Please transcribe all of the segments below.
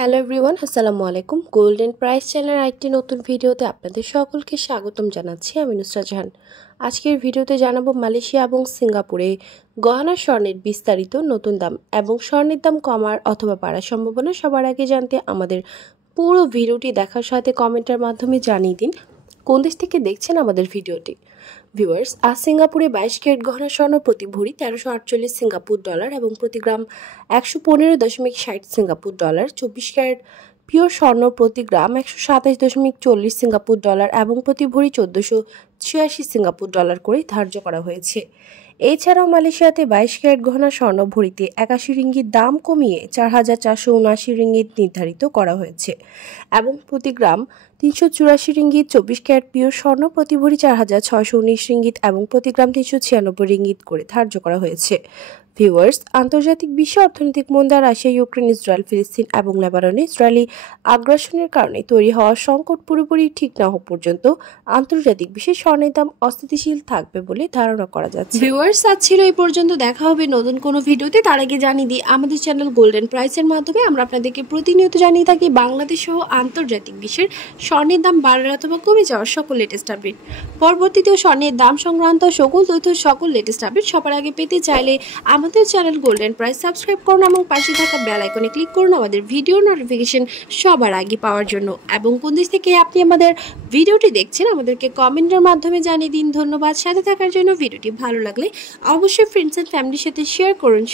Hello everyone, আসসালামু আলাইকুম। Golden price চ্যানেলের একটি নতুন ভিডিওতে আপনাদের সকলকে স্বাগতম জানাচ্ছি। আমি নুসরাত জাহান। আজকের ভিডিওতে জানাবো মালয়েশিয়া এবং সিঙ্গাপুরে গহনা স্বর্ণের বিস্তারিত নতুন দাম এবং স্বর্ণের দাম কমার অথবা বাড়ার সম্ভাবনা। সবার আগে জানতে আমাদের পুরো ভিডিওটি দেখার সাথে কমেন্টের মাধ্যমে জানিয়ে দিন কোন দেশ থেকে দেখছেন আমাদের ভিডিওটি। ভিউয়ার্স, আজ সিঙ্গাপুরে 22 ক্যারেট গহনা স্বর্ণ প্রতি ভরি 1348 সিঙ্গাপুর ডলার এবং প্রতি গ্রাম 115.60 সিঙ্গাপুর ডলার, 24 ক্যারেট পিওর স্বর্ণ প্রতি গ্রাম 127.40 সিঙ্গাপুর ডলার এবং প্রতি ভরি 1486 সিঙ্গাপুর ডলার করে ধার্য করা হয়েছে। এছাড়াও মালয়েশিয়াতে 22 ক্যারেট গহনা স্বর্ণ ভরিতে 81 রিঙ্গিত দাম কমিয়ে 4479 রিঙ্গিত নির্ধারিত করা হয়েছে এবং প্রতি গ্রাম 384 রিঙ্গিত, 24 ক্যারেট পিওর স্বর্ণ প্রতি ভরি 4619 রিঙ্গিত এবং প্রতি গ্রাম 396 রিঙ্গিত করে ধার্য করা হয়েছে। ভিউয়ার্স, আন্তর্জাতিক বিশ্ব অর্থনৈতিক মন্দা, রাশিয়া, ইউক্রেন, ইসরায়েল, ফিলিস্তিন এবং লেবাননে ইসরায়েলি আগ্রাসনের কারণে তৈরি হওয়া সংকট পুরোপুরি ঠিক না হওয়া পর্যন্ত আন্তর্জাতিক বিশ্বে স্বর্ণের দাম অস্থিতিশীল থাকবে বলে ধারণা করা যাচ্ছে। ভিউয়ার্স, আজ ছিল এই পর্যন্ত। দেখা হবে নতুন কোনো ভিডিওতে। তার আগে জানিয়ে দিই, আমাদের চ্যানেল গোল্ডেন প্রাইসের মাধ্যমে আমরা আপনাদেরকে প্রতিনিয়ত জানিয়ে থাকি বাংলাদেশ সহ আন্তর্জাতিক বিশ্বের স্বর্ণের দাম বাড়ার অথবা কমে যাওয়ার সকল লেটেস্ট আপডেট। পরবর্তীতেও স্বর্ণের দাম সংক্রান্ত সকল তথ্য, সকল লেটেস্ট আপডেট সবার আগে পেতে চাইলে আমাদের চ্যানেল গোল্ডেন প্রাইস সাবস্ক্রাইব করুন এবং পাশে থাকা বেল আইকনে ক্লিক করুন আমাদের ভিডিও নোটিফিকেশন সবার আগে পাওয়ার জন্য। এবং কোন দেশ থেকে আপনি আমাদের ভিডিওটি দেখছেন আমাদেরকে কমেন্টের মাধ্যমে জানিয়ে দিন। ধন্যবাদ সাথে থাকার জন্য। ভিডিওটি ভালো লাগলে অবশ্যই ফ্রেন্ডস এন্ড ফ্যামিলির সাথে শেয়ার করুন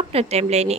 আপনার টাইমলাইনে।